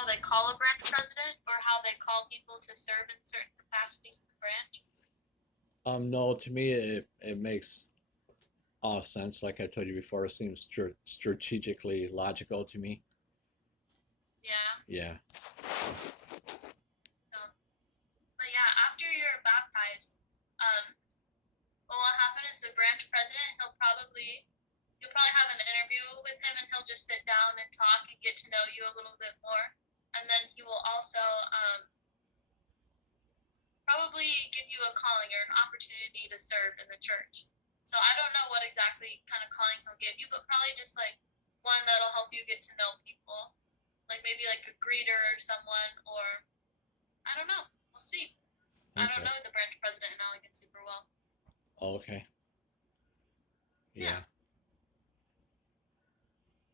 how they call a branch president or how they call people to serve in certain capacities in the branch? No, to me it makes all sense. Like I told you before, it seems strategically logical to me. Yeah. Yeah. Um, but yeah, after you're baptized, what will happen is the branch president, you'll probably have an interview with him and he'll just sit down and talk and get to know you a little bit more. And then he will also probably give you a calling or an opportunity to serve in the church. So I don't know what exactly kind of calling he'll give you, but probably just like one that'll help you get to know people. Like maybe like a greeter or someone, or I don't know. We'll see. I don't Okay. know the branch president in Allegan super well. Okay. Yeah. Yeah.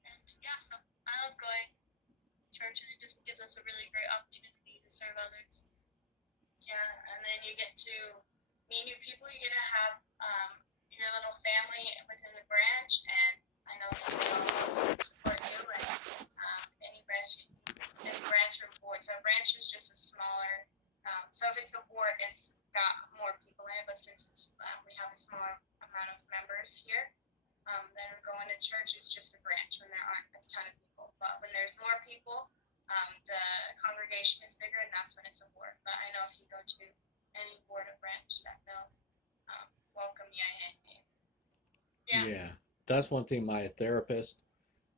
And yeah, so I love going to church and it just gives us a really great opportunity to serve others. Yeah, and then you get to meet new people. You get to have your little family within the branch, and I know people support you and any branch or board. So a branch is just a smaller. So if it's a board, it's got more people in it. But since we have a smaller amount of members here, then going to church is just a branch when there aren't a ton of people. But when there's more people, the congregation is bigger, and that's when it's a board. But I know if you go to any board or branch, that they'll welcome you in. Yeah. Yeah. That's one thing my therapist,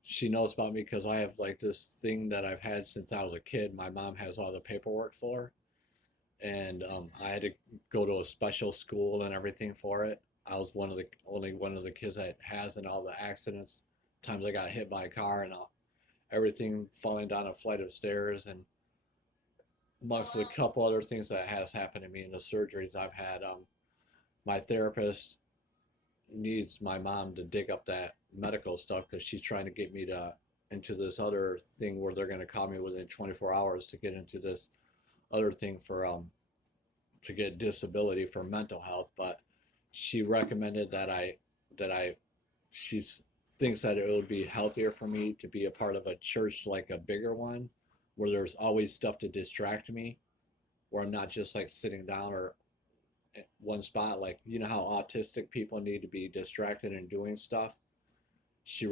she knows about me because I have like this thing that I've had since I was a kid. My mom has all the paperwork for, and I had to go to a special school and everything for it. I was only one of the kids that has in all the accidents, times I got hit by a car and everything falling down a flight of stairs and amongst a couple other things that has happened to me in the surgeries I've had. My therapist needs my mom to dig up that medical stuff because she's trying to get me to into this other thing where they're going to call me within 24 hours to get into this other thing for to get disability for mental health. But she recommended that I she thinks that it would be healthier for me to be a part of a church like a bigger one where there's always stuff to distract me, where I'm not just like sitting down or at one spot. Like, you know how autistic people need to be distracted and doing stuff. She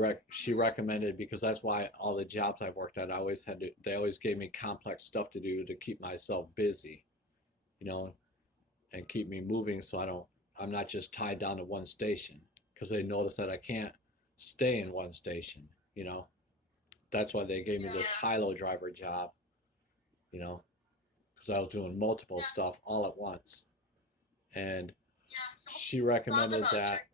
recommended, because that's why all the jobs I've worked at, I always had to they always gave me complex stuff to do to keep myself busy, you know, and keep me moving so I'm not just tied down to one station, because they notice that I can't stay in one station, you know. That's why they gave me this Yeah. high-low driver job, you know, because I was doing multiple Yeah. stuff all at once. And Yeah. So she love recommended about that church.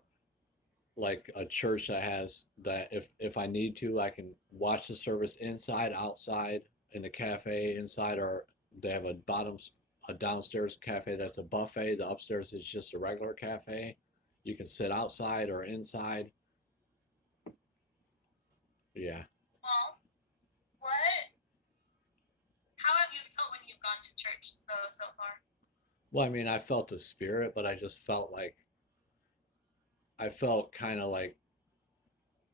like a church that has that if I need to, I can watch the service inside, outside, in the cafe, inside, or they have a downstairs cafe that's a buffet. The upstairs is just a regular cafe. You can sit outside or inside. Yeah. Well, what? How have you felt when you've gone to church though so far? Well, I mean, I felt the spirit, but I just felt like I felt kind of like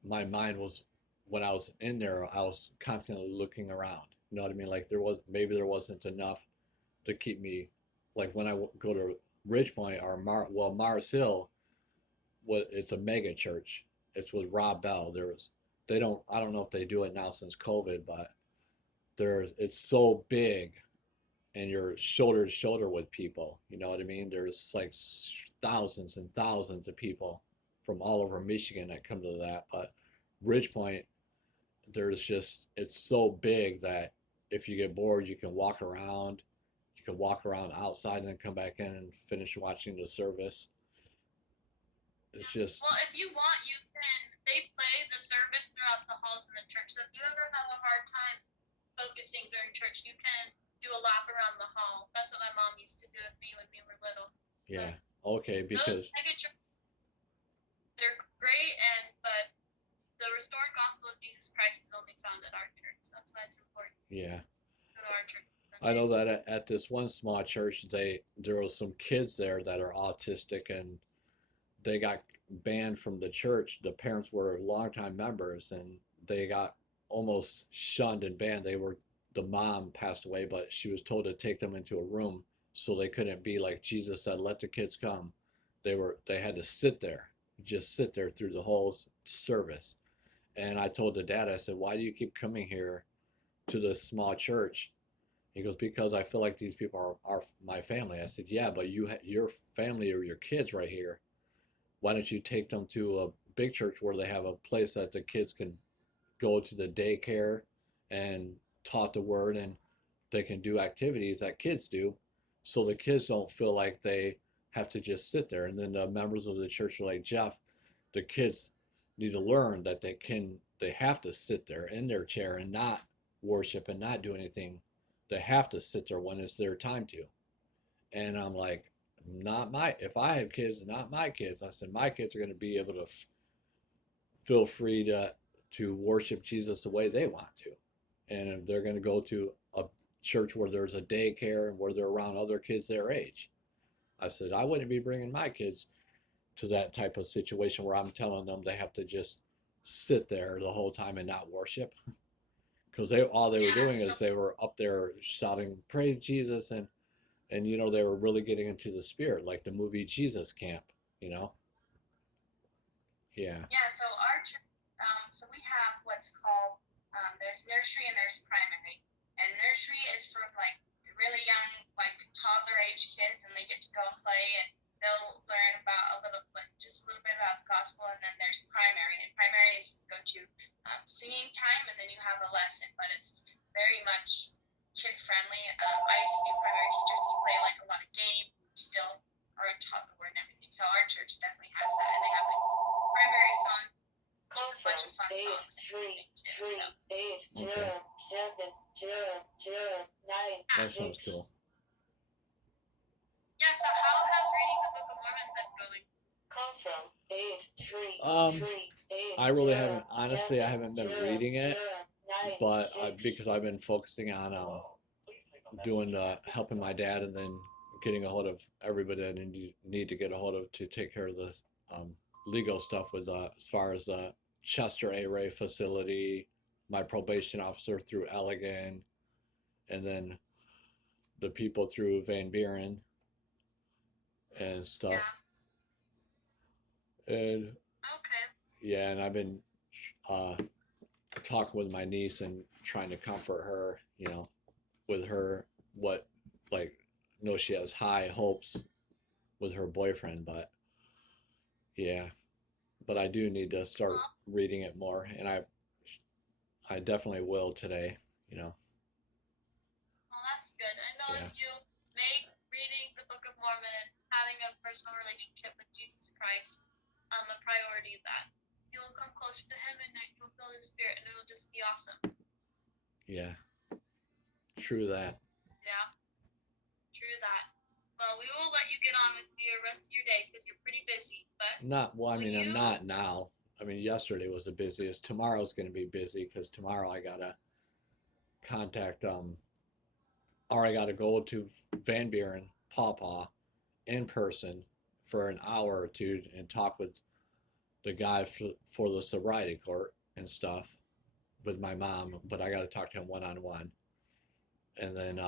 my mind was when I was in there, I was constantly looking around. You know what I mean? Like there wasn't enough to keep me, like when I go to Ridgepoint or Mars Hill, it's a mega church. It's with Rob Bell. They don't, I don't know if they do it now since COVID, but it's so big and you're shoulder to shoulder with people. You know what I mean? There's like thousands and thousands of people from all over Michigan that come to that. But Ridgepoint, it's so big that if you get bored, you can walk around. You can walk around outside and then come back in and finish watching the service. It's Yeah. just, Well, if you want, you can. They play the service throughout the halls in the church. So if you ever have a hard time focusing during church, you can do a lap around the hall. That's what my mom used to do with me when we were little. yeah, But okay, those because, mega churches, they're great, and but the restored gospel of Jesus Christ is only found at our church. So that's why it's important yeah. to go to our church on I know Sundays. that at this one small church, there was some kids there that are autistic, and they got banned from the church. The parents were longtime members, and they got almost shunned and banned. the mom passed away, but she was told to take them into a room so they couldn't be like Jesus said, let the kids come. They had to sit there, just sit there through the whole service. And I told the dad, I said, why do you keep coming here to this small church? He goes, because I feel like these people are my family. I said, yeah, but your family or your kids right here. Why don't you take them to a big church where they have a place that the kids can go to the daycare and taught the word, and they can do activities that kids do, so the kids don't feel like they have to just sit there. And then the members of the church are like, Jeff, the kids need to learn that they have to sit there in their chair and not worship and not do anything. They have to sit there when it's their time to. And I'm like, not my, if I had kids, not my kids. I said, my kids are going to be able to feel free to worship Jesus the way they want to. And if they're going to go to a church where there's a daycare and where they're around other kids their age. I said, I wouldn't be bringing my kids to that type of situation where I'm telling them they have to just sit there the whole time and not worship. Because all they were doing is they were up there shouting, praise Jesus, and they were really getting into the spirit, like the movie Jesus Camp, Yeah. Yeah, so so we have what's called, there's nursery and there's primary. And nursery is for like the really young, like toddler age kids, and they get to go and play, and they'll learn about just a little bit about the gospel. And then there's primary, and primary is you go to singing time, and then you have a lesson, but it's very much kid friendly. I used to be a primary teacher, so you play like a lot of games, still are taught the word and everything. So our church definitely has that, and they have like primary song, just a bunch of fun songs and everything too. So. Okay. That sounds cool. Yeah, so how has reading the Book of Mormon been going? I really haven't, honestly, I haven't been reading it, but because I've been focusing on doing helping my dad, and then getting a hold of everybody that I need to get a hold of to take care of the legal stuff with as far as the Chester A. Ray facility, my probation officer through Elegant, and then the people through Van Buren and stuff. Yeah. And okay. Yeah, and I've been talking with my niece and trying to comfort her, with her she has high hopes with her boyfriend, but yeah, but I do need to start reading it more, and I definitely will today, Well, that's good. I know if you make reading the Book of Mormon and having a personal relationship with Jesus Christ a priority, that you'll come closer to him and that you'll feel his spirit, and it'll just be awesome. Yeah. True that. Yeah. True that. Well, we will let you get on with the rest of your day because you're pretty busy, but I'm not now. I mean, yesterday was the busiest. Tomorrow's going to be busy because tomorrow I gotta contact or I gotta go to Van Buren Pawpaw in person for an hour or two and talk with the guy for the sobriety court and stuff with my mom, but I got to talk to him one-on-one, and then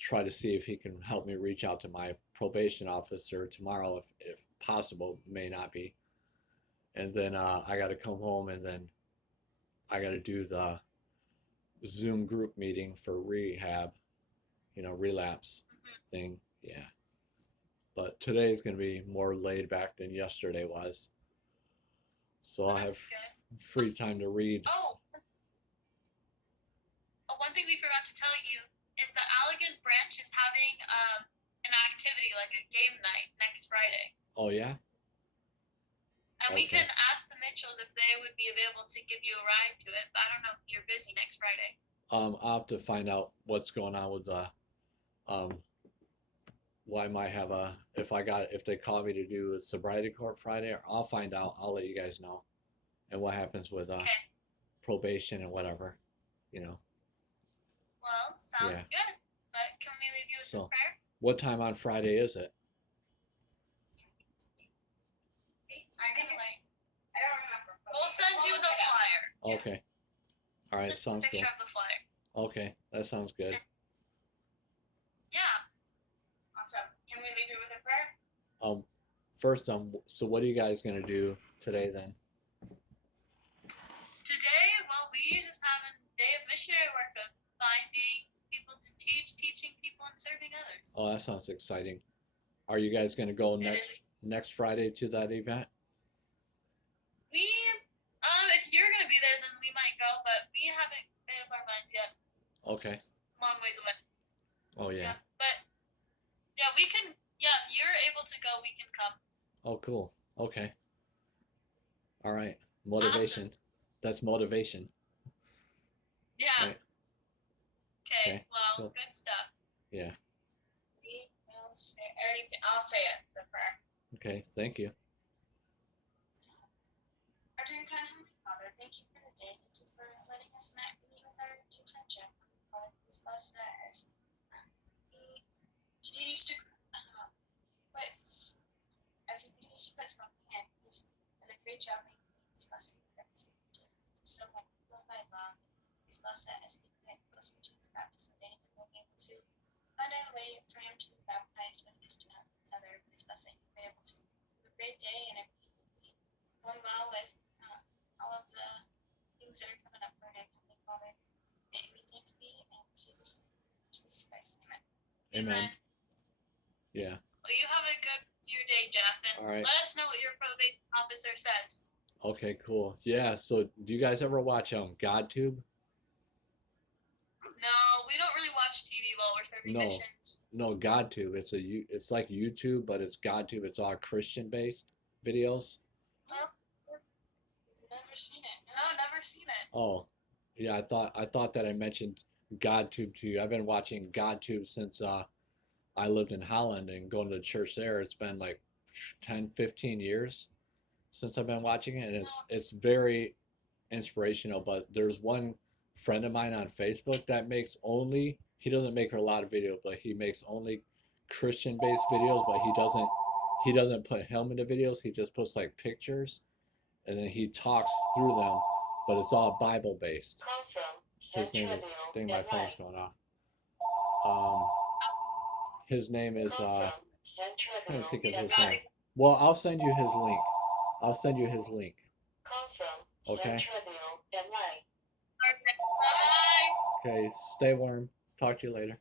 try to see if he can help me reach out to my probation officer tomorrow, if possible, may not be. And then I got to come home, and then I got to do the Zoom group meeting for rehab, relapse thing. Yeah. But today is going to be more laid back than yesterday was. So I'll have free time to read. Oh, one thing we forgot to tell you is the Allegan branch is having an activity, like a game night, next Friday. Oh, yeah? And we can ask the Mitchells if they would be available to give you a ride to it, but I don't know if you're busy next Friday. I'll have to find out what's going on with the I might have if they call me to do a sobriety court Friday, I'll find out. I'll let you guys know. And what happens with probation and whatever, Well, sounds good. But can we leave you with a prayer? What time on Friday is it? I think I don't remember. We'll send you the flyer. Okay. All right, sounds good. Picture of the flyer. Okay, that sounds good. Yeah. Awesome. Can we leave you with a prayer? First, so what are you guys gonna do today then? Today, well, we just have a day of missionary work of finding people to teach, teaching people, and serving others. Oh, that sounds exciting. Are you guys gonna go It is. next Friday to that event? We, if you're gonna be there, then we might go, but we haven't made up our minds yet. Okay. It's a long ways away. Oh yeah. Yeah, but yeah, we can. Yeah, if you're able to go, we can come. Oh cool. Okay. All right. Motivation. Awesome. That's motivation. Yeah. Right. Okay. Okay, Well, cool. good stuff. Yeah. We will say, I'll say it, the prayer. Okay. Thank you. Our dear and kind Heavenly Father, thank you for the day. Thank you for letting us meet with our dear friend Jeff. Father, please bless that he continues to put, as he continues to put stuff in. He's done a great job making these blessing friends. So much love by love. Please bless that as we get closer to his baptism day, and we'll be able to find out a way for him to be baptized with his other. Please bless that he'll be able to have a great day and everything will be going well with all of the things that are coming up for him. Heavenly Father, that we thank thee and we say this in Jesus Christ. Amen. Amen. Yeah. Well, you have a good your day, Jeff, and All right. let us know what your probation officer says. Okay. Cool. Yeah. So, do you guys ever watch GodTube? No, we don't really watch TV while we're serving No. missions. No, GodTube. It's like YouTube, but it's GodTube. It's all Christian based videos. Well, Never seen it. no, never seen it. Oh, yeah. I thought that I mentioned GodTube to you. I've been watching GodTube since I lived in Holland and going to the church there. It's been like 10, 15 years since I've been watching it, and it's very inspirational. But there's one friend of mine on Facebook that he doesn't make a lot of videos, but he makes only Christian based videos, but he doesn't put him in the videos. He just puts like pictures and then he talks through them, but it's all Bible based. His name is, I think my phone's going off. His name is I'm trying to think of his name. Well, I'll send you his link. Okay. Bye. Okay. Stay warm. Talk to you later.